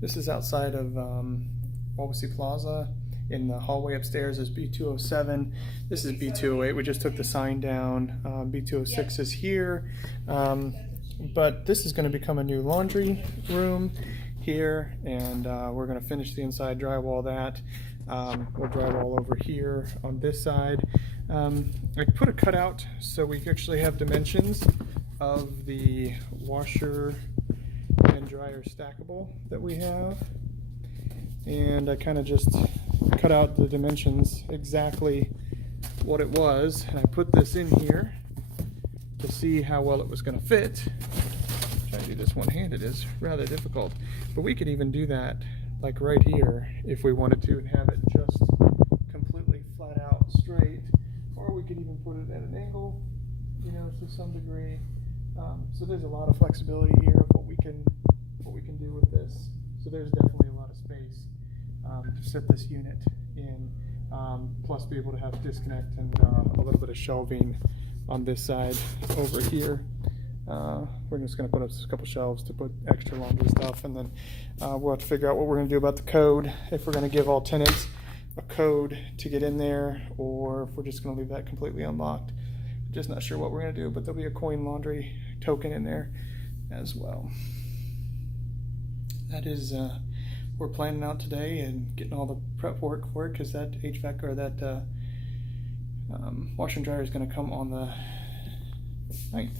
This is outside of Wawasee Plaza. In the hallway upstairs is B-207. This is B-208. We just took the sign down. B-206 is here. But this is going to become a new laundry room here, and we're going to finish the inside, drywall that. We'll drywall over here on this side. I put a cutout so we actually have dimensions of the washer and dryer stackable that we have, and I kind of just cut out the dimensions exactly what it was, and I put this in here to see how well it was going to fit. Trying to do this one-handed is rather difficult, but we could even do that like right here if we wanted to and have it just completely flat out straight, or we could even put it at an angle, you know, to some degree. So there's a lot of flexibility here of what we can do with this. So there's definitely a lot of space to set this unit in, plus be able to have disconnect and a little bit of shelving on this side over here. We're just going to put up a couple shelves to put extra laundry stuff, and then we'll have to figure out what we're going to do about the code, if we're going to give all tenants a code to get in there, or if we're just going to leave that completely unlocked. Just not sure what we're going to do, but there'll be a coin laundry token in there as well. That is we're planning out today and getting all the prep work for it, because that HVAC or that washer and dryer is going to come on the 9th.